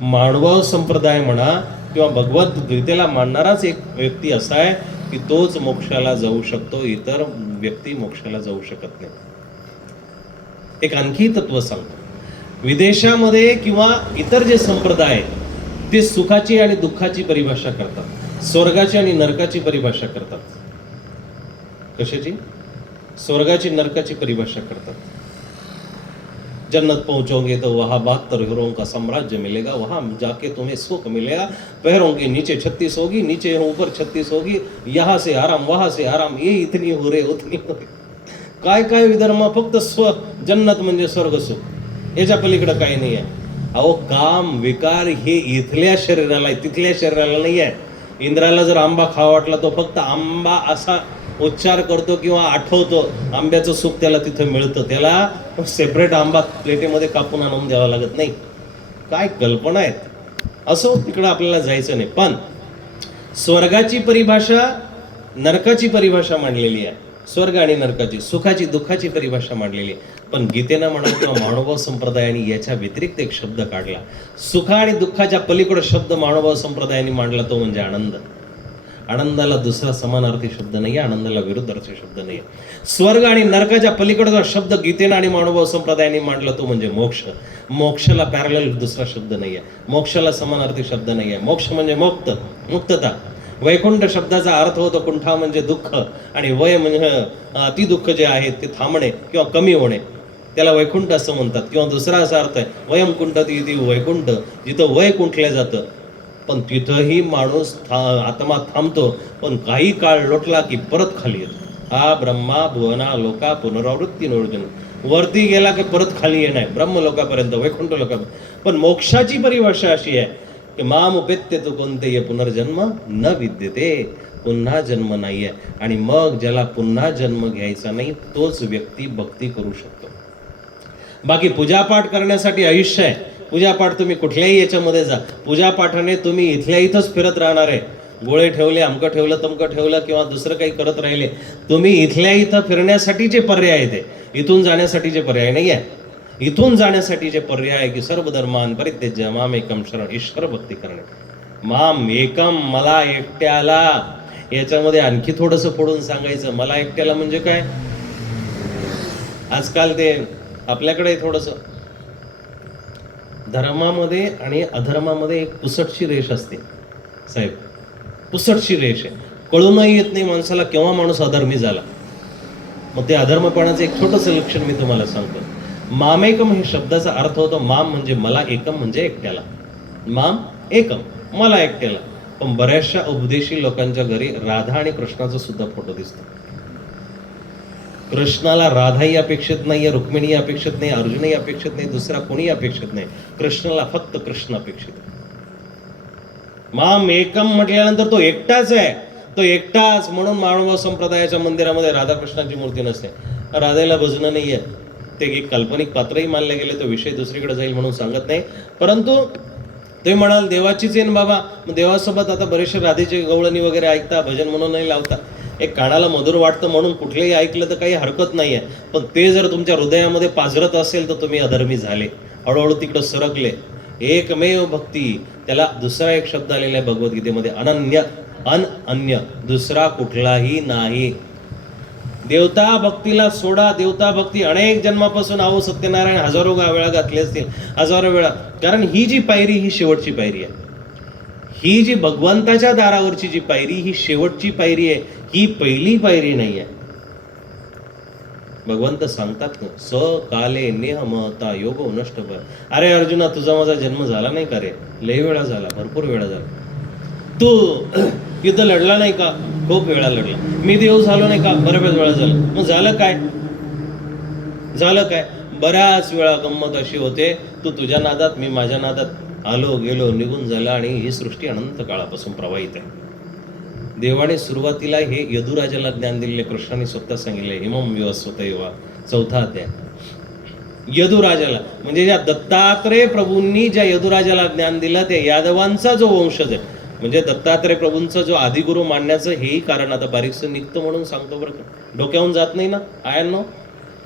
मानव संप्रदाय म्हणा किंवा भगवद्गीतेला मानणाराच एक व्यक्ती असा आहे की तोच मोक्षाला जाऊ शकतो इतर व्यक्ती मोक्षाला जाऊ शकत नाही. एक आणखी तत्व सांगतो. विदेशामध्ये किंवा इतर जे संप्रदाय ते सुखाची आणि दुःखाची परिभाषा करतात. स्वर्गाची आणि नरकाची परिभाषा करतात. कशाची? स्वर्गाची नरकाची परिभाषा करतात. जन्नत पहुंचोगे तो वहां बहत्तर हीरों का साम्राज्य मिलेगा। वहां जाके तुम्हें सुख मिलेगा। पैरों के नीचे छत्तीस होगी नीचे ऊपर छत्तीस होगी। यहाँ से आराम वहां से आराम ये इतनी हो रे उतनी हो रे काय काय विधर्म फक्त स्व जन्नत म्हणजे स्वर्ग सुख। याच्या पलीकडे काही नाही आहे। अहो काम विकार हे इथल्या शरीराला आहे, तिथल्या शरीराला नाही आहे। इंद्राला जर आंबा खावा वाटला तो फक्त आंबा असा उच्चार करतो किंवा आठवतो आंब्याचं सुख त्याला तिथं मिळतं. त्याला सेपरेट आंबा प्लेटेमध्ये कापून आणून द्यावा लागत नाही. काय कल्पना आहेत? असो तिकडं आपल्याला जायचं नाही. पण स्वर्गाची परिभाषा नरकाची परिभाषा मांडलेली आहे. स्वर्ग आणि नरकाची सुखाची दुःखाची परिभाषा मांडलेली आहे. पण गीतेनं म्हणा किंवा मानवभाव संप्रदायाने याच्या व्यतिरिक्त एक शब्द काढला. सुख आणि दुःखाच्या पलीकडे शब्द मानवभाव संप्रदायाने मांडला तो म्हणजे आनंद. आनंदाला दुसरा समानार्थी शब्द नाही आनंदाला विरुद्धार्थी शब्द नाही स्वर्ग आणि नरकाच्या पलीकडचा शब्द गीतेनं आणि मानवभाव संप्रदायाने मांडला तो म्हणजे मोक्ष मोक्षाला पॅरल दुसरा शब्द नाही आहे मोक्षाला समानार्थी शब्द नाही आहे मोक्ष म्हणजे मुक्त मुक्तता वैकुंठ शब्दाचा अर्थ होतो कुंठा म्हणजे दुःख आणि वय म्हणजे अति दुःख जे आहे ते थांबणे किंवा कमी होणे त्याला वैकुंठ असं म्हणतात किंवा दुसरा असा अर्थ आहे वयम कुंठ ती वैकुंठ जिथं वय कुंठलं जातं पण तिथंही माणूस था आत्मा थांबतो पण काही काळ लोटला की परत खाली येतो. हा ब्रह्मा भुवना लोका पुनरावृत्ती नोर्जन वरती गेला की परत खाली येणार. ब्रह्म लोकापर्यंत वैकुंठ लोकापर्यंत पण मोक्षाची परिभाषा अशी आहे की माम उपेत्य तो कोणते पुनर्जन्म न विद्यते. पुन्हा जन्म नाहीये. आणि मग ज्याला पुन्हा जन्म घ्यायचा नाही तोच व्यक्ती भक्ती करू शकतो. बाकी पूजापाठ करण्यासाठी आयुष्य आहे. पूजापाठ तुम्ही कुठल्याही याच्यामध्ये जा. पूजापाठाने तुम्ही इथल्या इथंच फिरत राहणार आहे. गोळे ठेवले अमकं ठेवलं तमकं ठेवलं किंवा दुसरं काही करत राहिले. तुम्ही इथल्या इथं फिरण्यासाठी जे पर्याय आहे ते. इथून जाण्यासाठी जे पर्याय नाही आहे. इथून जाण्यासाठी जे पर्याय आहे की सर्व धर्मान परित्यज्य माम एकम शरण ईश्वर भक्ती करणे. माम एकम मला एकट्याला. याच्यामध्ये आणखी थोडंसं फोडून सांगायचं मला एकट्याला म्हणजे काय? आजकाल ते आपल्याकडे थोडंसं धर्मामध्ये आणि अधर्मामध्ये एक पुसटशी रेष असते. साहेब पुसटशी रेष आहे. कळूनही येत नाही माणसाला केव्हा माणूस अधर्मी झाला. मग ते अधर्मपणाचं एक छोटंसं लक्षण मी तुम्हाला सांगतो. मामेकम हे शब्दाचा अर्थ होतो माम म्हणजे मला एकम म्हणजे एकट्याला. माम एकम मला एकट्याला. पण बऱ्याचशा उपदेशी लोकांच्या घरी राधा आणि कृष्णाचा सुद्धा फोटो दिसतो. कृष्णाला राधाही अपेक्षित नाहीये रुक्मिणी अपेक्षित नाही अर्जुनही अपेक्षित नाही दुसरा कोणी अपेक्षित नाही. कृष्णाला फक्त कृष्ण अपेक्षित आहे. माम एकम म्हटल्यानंतर तो एकटाच आहे. तो एकटाच म्हणून मानव संप्रदायाच्या मंदिरामध्ये राधाकृष्णाची मूर्ती नसते. राधेला भजनं नाही आहे ते एक काल्पनिक पात्रही मानले गेले तो विषय दुसरीकडे जाईल म्हणून सांगत नाही. परंतु ते म्हणाल देवाचीच येईन बाबा. मग देवासोबत आता बरेचसे राधेचे गवळणी वगैरे ऐकता भजन म्हणून नाही लावता. एक कानाला मधुर वाटतं म्हणून कुठलेही ऐकलं तर काही हरकत नाही आहे पण ते जर तुमच्या हृदयामध्ये पाझरत असेल तर तुम्ही अधर्मी झाले. हळूहळू तिकडं सरकले. एकमेव भक्ती त्याला दुसरा एक शब्द आलेला आहे भगवद्गीतेमध्ये अनन्य अन अन्य दुसरा कुठलाही नाही. देवता भक्तीला सोडा देवता भक्ती अनेक जन्मापासून आहो सत्यनारायण हजारो गा- वेळा घातले असतील हजारो वेळा. कारण ही जी पायरी ही शेवटची पायरी आहे. ही जी भगवंताच्या दारावरची जी पायरी ही शेवटची पायरी आहे ही पहिली पायरी नाही आहे भगवंत सांगतात ना स काले नेह महता योग नष्ट भर अरे अर्जुना तुझा माझा जन्म झाला नाही का रे? लय वेळा झाला भरपूर वेळा झाला. तू युद्ध लढला नाही का? खूप वेळा लढला. मी देव झालो नाही का? बऱ्याच वेळा झालं. मग झालं काय? झालं काय? बऱ्याच वेळा गंमत अशी होते तू तुझ्या नादात मी माझ्या नादात आलो गेलो निघून झाला आणि ही सृष्टी अनंत काळापासून प्रवाहित आहे. देवाने सुरुवातीला हे यदुराजाला ज्ञान दिलेले कृष्णाने स्वतः सांगितले हिमम विवस्वत चौथा अध्याय. यदुराजाला म्हणजे ज्या दत्तात्रय प्रभूंनी ज्या यदुराजाला ज्ञान दिलं ते यादवांचा जो वंशज आहे. म्हणजे दत्तात्रय प्रभूंचा जो आदिगुरु मानण्याचं हेही कारण आता बारीकसं निघतं म्हणून सांगतो बरं का. डोक्याहून जात नाही ना? आयांनो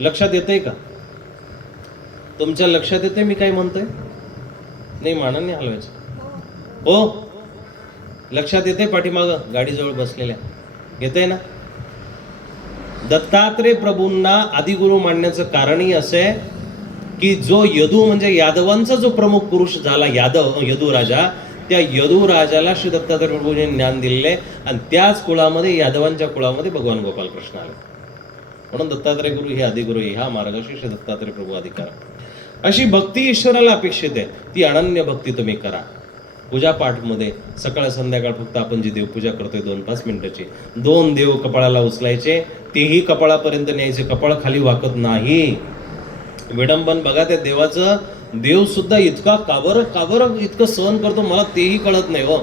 लक्षात येतंय का? तुमच्या लक्षात येते मी काय म्हणतोय? नाही माना नाही हलवायचं. हो? लक्षात येते पाठीमागं? गाडीजवळ बसलेल्या. येते ना? दत्तात्रय प्रभूंना आदिगुरु मानण्याचं कारणही असं आहे की जो यदू म्हणजे यादवांचा जो प्रमुख पुरुष झाला यादव यदू राजा त्या यदू राजाला श्री दत्तात्रय प्रभूंनी ज्ञान दिलेले आणि त्याच कुळामध्ये यादवांच्या कुळामध्ये भगवान गोपाल कृष्ण आले. म्हणून दत्तात्रय गुरु हे आदिगुरु ह्या मार्गाशी श्री दत्तात्रय प्रभू अधिकार. अशी भक्ती ईश्वराला अपेक्षित आहे. ती अनन्य भक्ती तुम्ही करा. पूजापाठमध्ये सकाळ संध्याकाळ फक्त आपण जी देवपूजा करतोय दोन पाच मिनिटाची दोन देव कपाळाला उचलायचे तेही कपाळापर्यंत न्यायचे कपाळ खाली वाकत नाही. विडंबन बघा त्या देवाचं देव सुद्धा इतका काबर काबर इतकं सहन करतो मला तेही कळत नाही हो.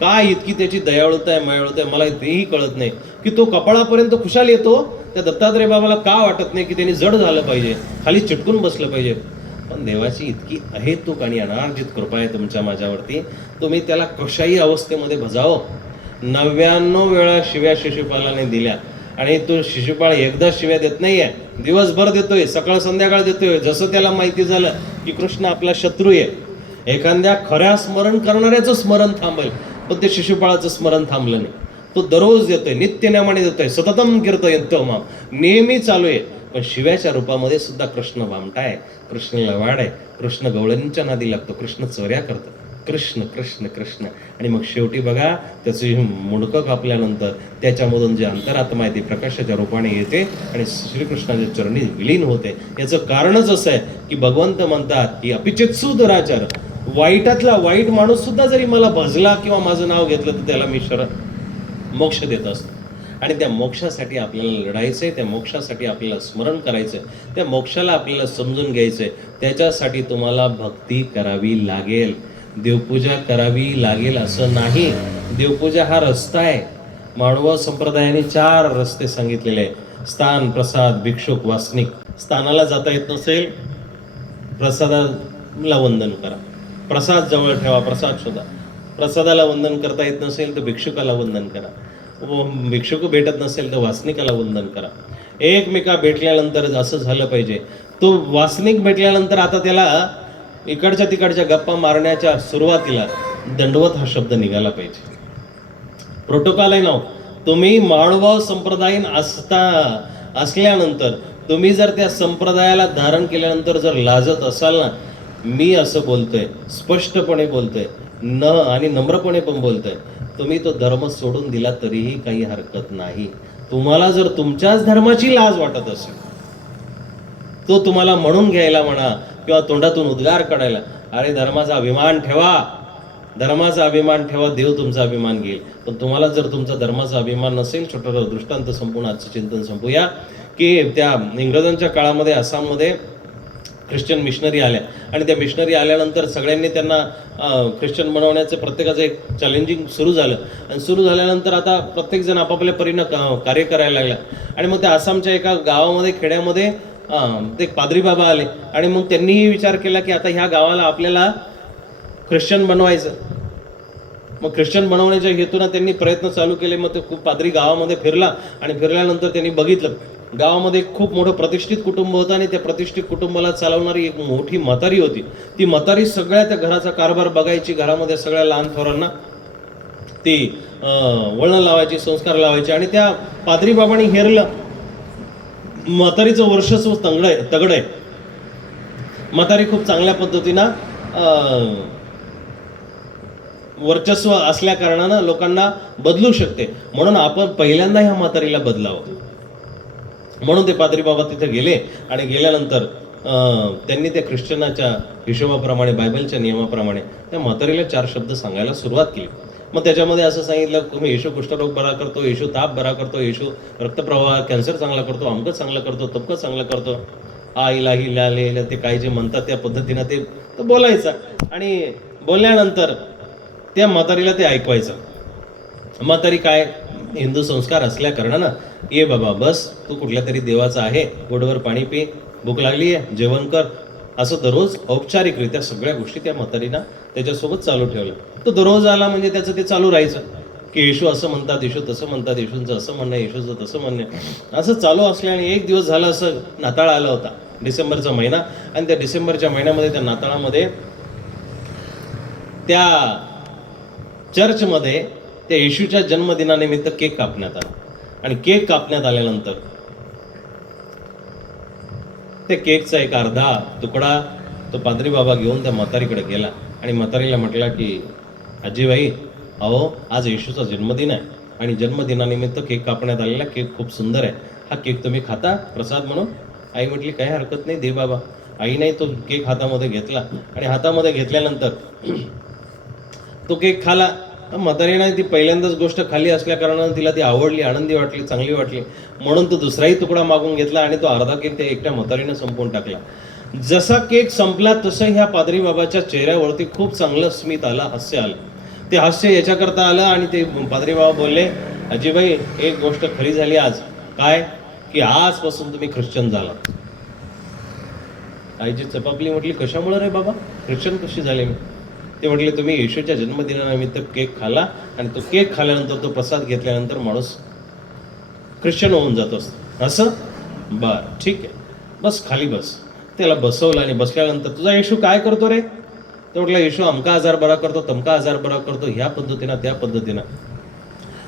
काय इतकी त्याची दयाळुता आहे मयाळुता आहे मला तेही कळत नाही. की तो कपाळापर्यंत खुशाल येतो त्या दत्तात्रय बाबाला का वाटत नाही की त्यांनी जड झालं पाहिजे खाली चिटकून बसलं पाहिजे. पण देवाची इतकी अहेतुक आणि अनार्जित कृपा आहे तुमच्या माझ्यावरती. तुम्ही त्याला कशाही अवस्थेमध्ये भजावं. नव्याण्णव वेळा शिव्या शिशुपालाने दिल्या. आणि तो शिशुपाळ एकदा शिव्या देत नाहीये. दिवसभर देतोय सकाळ संध्याकाळ देतोय. जसं त्याला माहिती झालं की कृष्ण आपला शत्रू आहे. एखाद्या खऱ्या स्मरण करणाऱ्याचं स्मरण थांबेल पण ते शिशुपाळाचं स्मरण थांबलं नाही. तो दररोज देतोय नित्यनेमाने देतोय. सततम कीर्तयंतो माम नेहमी चालू आहे. पण शिव्याच्या रूपामध्ये सुद्धा कृष्ण भामटाय कृष्ण लवाड आहे कृष्ण गवळणीच्या नादी लागतो कृष्ण चोऱ्या करतो कृष्ण कृष्ण कृष्ण. आणि मग शेवटी बघा त्याचं हे मुंडकं कापल्यानंतर त्याच्यामधून जे अंतरात्मा आहे ती प्रकाशाच्या रूपाने येते आणि श्रीकृष्णाच्या चरणी विलीन होते. याचं कारणच असं आहे की भगवंत म्हणतात की अपिचित दुराचार. वाईटातला वाईट माणूस सुद्धा जरी मला भजला किंवा माझं नाव घेतलं तर त्याला मी शरण मोक्ष देत असतो. आणि त्या मोक्षासाठी आपल्याला लढायचंय त्या मोक्षासाठी आपल्याला स्मरण करायचंय त्या मोक्षाला आपल्याला समजून घ्यायचंय. त्याच्यासाठी तुम्हाला भक्ती करावी लागेल. देवपूजा करावी लागेल असं नाही. देवपूजा हा रस्ता आहे. मानव संप्रदायाने चार रस्ते सांगितलेले आहे स्थान प्रसाद भिक्षुक वासनिक. स्थानाला जाता येत नसेल प्रसादाला वंदन करा. प्रसाद जवळ ठेवा प्रसाद शोधा. प्रसादाला वंदन करता येत नसेल तर भिक्षुकाला वंदन करा. भिक्षुक भेटत नसेल तर वासनिकाला वंदन करा. एकमेका भेटल्यानंतर असं झालं पाहिजे. तो वासनिक भेटल्यानंतर आता त्याला इकडच्या तिकडच्या गप्पा मारण्याच्या सुरुवातीला दंडवत हा शब्द निघाला पाहिजे. प्रोटोकॉल आहे ना हो. तुम्ही माणभाव संप्रदायीन असता असल्यानंतर तुम्ही जर त्या संप्रदायाला धारण केल्यानंतर जर लाजत असाल ना मी असं बोलतोय स्पष्टपणे बोलतोय न आणि नम्रपणे पण बोलतोय. तुम्ही तो धर्म सोडून दिला तरीही काही हरकत नाही. तुम्हाला जर तुमच्याच धर्माची लाज वाटत असेल तो तुम्हाला म्हणून घ्यायला म्हणा किंवा तोंडातून उद्गार काढायला अरे धर्माचा अभिमान ठेवा. धर्माचा अभिमान ठेवा देव तुमचा अभिमान घेईल. पण तुम्हाला जर तुमचा धर्माचा अभिमान नसेल छोटं दृष्टांत संपूर्ण आजचं चिंतन संपूया की त्या इंग्रजांच्या काळामध्ये आसाममध्ये ख्रिश्चन मिशनरी आल्या. आणि त्या मिशनरी आल्यानंतर सगळ्यांनी त्यांना ख्रिश्चन बनवण्याचं प्रत्येकाचं एक चॅलेंजिंग सुरू झालं. आणि सुरू झाल्यानंतर आता प्रत्येकजण आपापल्या परीनं का- कार्य करायला लागला. आणि मग त्या आसामच्या एका गावामध्ये खेड्यामध्ये ते एक पादरी बाबा आले. आणि मग त्यांनीही विचार केला की आता ह्या गावाला आपल्याला ख्रिश्चन बनवायचं. मग ख्रिश्चन बनवण्याच्या हेतून त्यांनी प्रयत्न चालू केले. मग ते खूप पादरी गावामध्ये फिरला. आणि फिरल्यानंतर त्यांनी बघितलं. गावामध्ये खूप मोठं प्रतिष्ठित कुटुंब होतं आणि त्या प्रतिष्ठित कुटुंबाला चालवणारी एक मोठी म्हातारी होती. ती म्हातारी सगळ्या त्या घराचा कारभार बघायची घरामध्ये सगळ्या लहान थोरांना ती वळण लावायची संस्कार लावायचे आणि त्या पादरी बाबांनी हेरलं. म्हातारीचं वर्षस्व तंगड आहे तगड आहे. म्हातारी खूप चांगल्या पद्धतीनं वर्चस्व असल्या कारणानं लोकांना बदलू शकते. म्हणून आपण पहिल्यांदा ह्या म्हातारीला बदलावं. म्हणून ते पादरी बाबा तिथे गेले आणि गेल्यानंतर त्यांनी त्या ख्रिश्चनाच्या हिशोबाप्रमाणे बायबलच्या नियमाप्रमाणे त्या म्हातारीला चार शब्द सांगायला सुरुवात केली. मग त्याच्यामध्ये असं सांगितलं तुम्ही येशू कुष्ठरोग बरा करतो येशू ताप बरा करतो येशू रक्तप्रवाह कॅन्सर चांगला करतो अमकं चांगलं करतो तमकं चांगलं करतो. आईला ही हि ला ले ते काय जे म्हणतात त्या पद्धतीनं ते तो बोलायचं. आणि बोलल्यानंतर त्या म्हातारीला ते ऐकवायचं. म्हातारी काय हिंदू संस्कार असल्या कारणानं ये बाबा बस. तू कुठल्या तरी देवाचा आहे. गोडवर पाणी पी. भूक लागली आहे जेवण कर. असं दररोज औपचारिकरित्या सगळ्या गोष्टी त्या म्हातारीनं त्याच्यासोबत चालू ठेवलं तो दररोज आला म्हणजे त्याचं ते चालू राहायचं. की येशू असं म्हणतात येशू तसं म्हणतात येशूंचं असं म्हणणं येशूचं तसं म्हणणं. असं चालू असल्याने एक दिवस झालं असं नाताळ आला होता डिसेंबरचा महिना. आणि त्या डिसेंबरच्या महिन्यामध्ये त्या नाताळामध्ये त्या चर्चमध्ये त्या येशूच्या जन्मदिनानिमित्त केक कापण्यात आला. आणि केक कापण्यात आल्यानंतर. त्या केकचा एक अर्धा तुकडा तो पादरी बाबा घेऊन त्या म्हातारीकडे गेला. आणि म्हातारीला म्हटला की आजीबाई अहो आज येशूचा जन्मदिन आहे आणि जन्मदिनानिमित्त केक कापण्यात आलेला केक खूप सुंदर आहे. हा केक तुम्ही खाता? प्रसाद म्हणून? आई म्हटली काही हरकत नाही दे बाबा. आईने तो केक हातामध्ये घेतला. आणि हातामध्ये घेतल्यानंतर तो केक खाला. म्हातारीने ती पहिल्यांदाच गोष्ट खाली असल्या कारणानं तिला ती आवडली आनंदी वाटली चांगली वाटली. म्हणून तो दुसराही तुकडा मागून घेतला आणि तो अर्धा केक त्या एकट्या म्हातारीने संपवून टाकला. जसा केक संपला तसं ह्या पादरी बाबाच्या चेहऱ्यावरती खूप चांगलं स्मित आलं हास्य आलं. ते हास्य याच्याकरता आलं आणि ते पादरी बाबा बोलले अजिबाई एक गोष्ट खरी झाली आज. काय? की आजपासून तुम्ही ख्रिश्चन झाला. आईची चपापली म्हटली कशामुळे रे बाबा? ख्रिश्चन कशी झाले मी? ते म्हटले तुम्ही येशूच्या जन्मदिनानिमित्त केक खाला आणि तो केक खाल्यानंतर तो प्रसाद घेतल्यानंतर माणूस ख्रिश्चन होऊन जात असतो. असं? बर ठीक आहे. बस खाली बस. त्याला बसवलं आणि बसल्यानंतर तुझा येशू काय करतो रे? तो म्हटलं येशू अमका आजार बरा करतो तमका आजार बरा करतो ह्या पद्धतीनं त्या पद्धतीनं.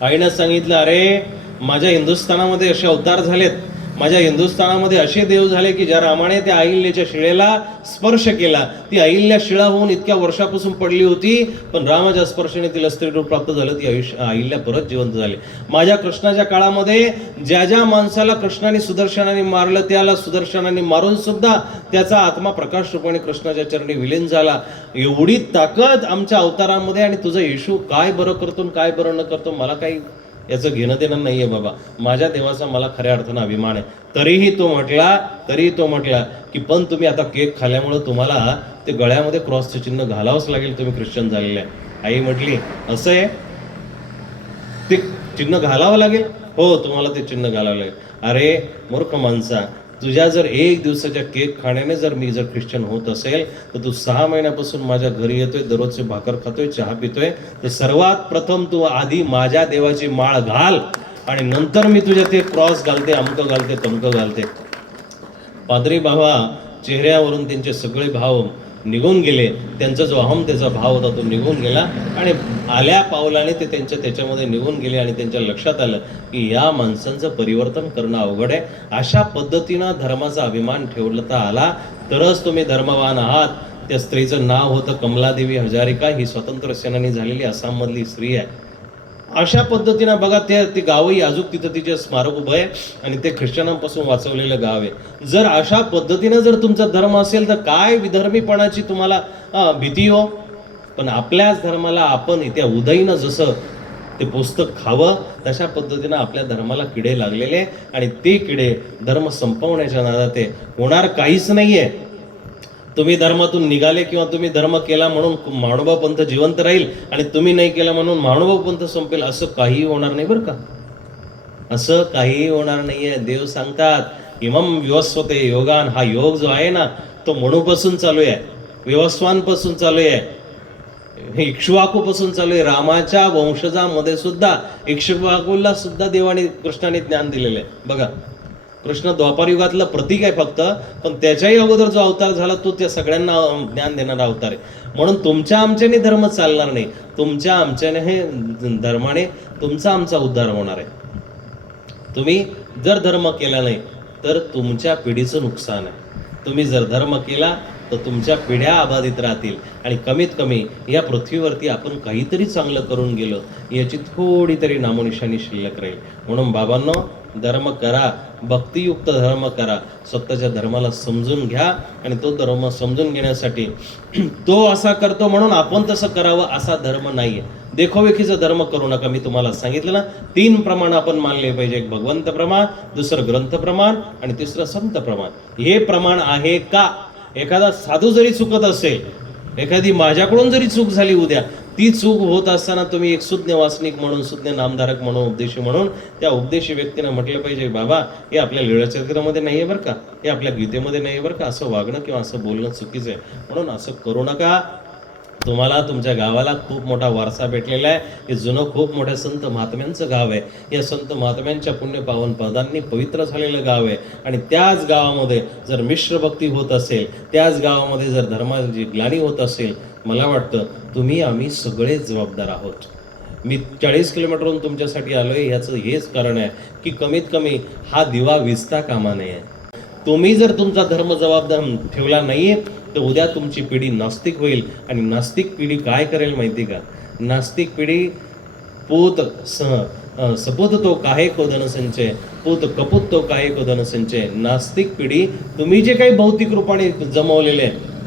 आईनं सांगितलं अरे माझ्या हिंदुस्थानामध्ये असे अवतार झालेत माझ्या हिंदुस्थानामध्ये असे देव झाले की ज्या रामाने त्या अहिल्याच्या शिळेला स्पर्श केला ती अहिल्या शिळा होऊन इतक्या वर्षापासून पडली होती पण रामाच्या स्पर्शाने तिला स्त्रीरूप प्राप्त झालं ती आयुष्य अहिल्या परत जिवंत झाली. माझ्या कृष्णाच्या काळामध्ये ज्या ज्या माणसाला कृष्णाने सुदर्शनाने मारलं त्याला सुदर्शनाने मारून सुद्धा त्याचा आत्मा प्रकाश रूपाने कृष्णाच्या चरणी विलीन झाला. एवढी ताकद आमच्या अवतारामध्ये आणि तुझं येशू काय बरं करतो आणि काय बरं न करतो मला काही याचं घेणं देणं नाहीये बाबा. माझ्या देवाचा मला खऱ्या अर्थानं अभिमान आहे. तरीही तो म्हटला तरीही तो म्हटला की पण तुम्ही आता केक खाल्ल्यामुळं तुम्हाला ते गळ्यामध्ये क्रॉसचं चिन्ह घालावंच लागेल तुम्ही ख्रिश्चन झालेले आहे. आई म्हटली असं आहे? ते चिन्ह घालावं लागेल? हो तुम्हाला ते चिन्ह घालावं लागेल. अरे मूर्ख माणसा तुझ्या जर एक दिवसाच्या केक खाण्याने जर मी जर ख्रिश्चन होत असेल तर तू सहा महिन्यापासून माझ्या घरी येतोय दररोजचे भाकर खातोय चहा पितोय. तर सर्वात प्रथम तू आधी माझ्या देवाची माळ घाल आणि नंतर मी तुझ्या ते क्रॉस घालते अमकं घालते तमकं घालते. पादरी बाबा चेहऱ्यावरून त्यांचे सगळे भाव निघून गेले. त्यांचा जो अहम त्याचा भाव होता तो निघून गेला. आणि आल्या पावलाने ते त्यांच्या त्याच्यामध्ये निघून गेले आणि त्यांच्या लक्षात आलं की या माणसांचं परिवर्तन करणं अवघड आहे. अशा पद्धतीनं धर्माचा अभिमान ठेवता आला. तरच तुम्ही धर्मवान आहात. त्या स्त्रीचं नाव होतं कमलादेवी हजारिका. ही स्वतंत्र सेनानी झालेली आसाममधली स्त्री आहे. अशा पद्धतीनं बघा ते ते गावही अजून तिथं तिचे स्मारक उभं आहे आणि ते ख्रिश्चनांपासून वाचवलेलं गाव आहे. जर अशा पद्धतीनं जर तुमचा धर्म असेल तर काय विधर्मीपणाची तुम्हाला भीती हो? पण आपल्याच धर्माला आपण त्या उदयीनं जसं ते पुस्तक खावं तशा पद्धतीनं आपल्या धर्माला किडे लागलेले आणि ते किडे धर्म संपवण्याच्या नादात होणार काहीच नाही आहे तुम्ही धर्मातून निघाले किंवा तुम्ही धर्म केला म्हणून महानुभाव पंथ जिवंत राहील आणि तुम्ही नाही केला म्हणून महानुभाव पंथ संपेल असं काहीही होणार नाही बरं का? असं काहीही होणार नाहीये. देव सांगतात इमम विवस्वते योगान. हा योग जो आहे ना तो म्हणूपासून चालू आहे विवस्वांपासून चालू आहे. इक्ष्वाकूपासून चालू आहे. रामाच्या वंशजामध्ये सुद्धा इक्ष्वाकूला सुद्धा देवाने कृष्णाने ज्ञान दिलेलं आहे. बघा कृष्ण द्वापार युगातलं प्रतीक आहे फक्त पण त्याच्याही अगोदर जो अवतार झाला तो त्या सगळ्यांना ज्ञान देणारा अवतार आहे. म्हणून तुमच्या आमच्याने धर्म चालणार नाही. तुमच्या आमच्याने हे धर्माने तुमचा आमचा उद्धार होणार आहे. तुम्ही जर धर्म केला नाही तर तुमच्या पिढीचं नुकसान आहे. तुम्ही जर धर्म केला तर तुमच्या पिढ्या अबाधित राहतील. आणि कमीत कमी या पृथ्वीवरती आपण काहीतरी चांगलं करून गेलो याची थोडी तरी नामोनिशानी शिल्लक राहील. म्हणून बाबांनो धर्म करा भक्तियुक्त धर्म करा. स्वतःच्या धर्माला समजून घ्या आणि तो धर्म समजून घेण्यासाठी तो असा करतो म्हणून आपण तसं करावं असा धर्म नाहीये. देखोवेखीचा धर्म करू नका. मी तुम्हाला सांगितलं ना तीन प्रमाण आपण मानले पाहिजे. एक भगवंत प्रमाण दुसरं ग्रंथ प्रमाण आणि तिसरं संत प्रमाण. हे प्रमाण आहे का? एखादा साधू जरी चुकत असेल एखादी माझ्याकडून जरी चूक झाली उद्या ती चूक होत असताना तुम्ही एक सुज्ञ वासनिक म्हणून सुज्ञ नामधारक म्हणून उपदेशी म्हणून त्या उपदेशी व्यक्तीनं म्हटलं पाहिजे बाबा हे आपल्या लीळाचरित्रामध्ये नाही आहे बरं का? हे आपल्या गीतेमध्ये नाही आहे बरं का? असं वागणं किंवा असं बोलणं चुकीचं आहे. म्हणून असं करू नका. तुम्हाला तुमच्या गावाला खूप मोठा वारसा भेटलेला आहे. हे जुनं खूप मोठ्या संत महात्म्यांचं गाव आहे. या संत महात्म्यांच्या पुण्य पावन पदांनी पवित्र झालेलं गाव आहे. आणि त्याच गावामध्ये जर मिश्र भक्ती होत असेल त्याच गावामध्ये जर धर्माची ग्लानी होत असेल मला वाटतं तुम्ही आम्ही सगळेच जबाबदार आहोत. मी चाळीस किलोमीटरहून तुमच्यासाठी आलो आहे ह्याचं हेच कारण आहे की कमीत कमी हा दिवा विजता कामा नये. तुम्ही जर तुमचा धर्म जबाबदार ठेवला नाहीये तर उद्या तुमची पिढी नास्तिक होईल. आणि नास्तिक पिढी काय करेल माहिती का? नास्तिक पिढी पोत स सपोत तो काहे कोदन संचय पोत कपूत तो काहे कोदन संचय नास्तिक पिढी तुम्ही जे काही भौतिक रूपाने जमवलेले आहे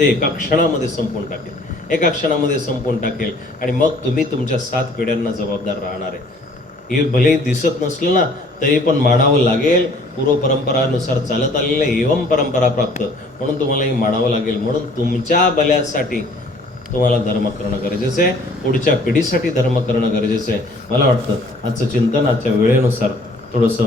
ते एका क्षणामध्ये संपून टाकेल. एका क्षणामध्ये संपून टाकेल. आणि मग तुम्ही तुमच्या सात पिढ्यांना जबाबदार राहणार आहे. हे भले दिसत नसलं ना तरी पण मानावं लागेल. पूर्व परंपरानुसार चालत आलेलं आहे एवम परंपरा प्राप्त. म्हणून तुम्हाला हे मानावं लागेल. म्हणून तुमच्या भल्यासाठी तुम्हाला धर्म करणं गरजेचं आहे. पुढच्या पिढीसाठी धर्म करणं गरजेचं आहे. मला वाटतं आजचं चिंतन आजच्या वेळेनुसार थोडंसं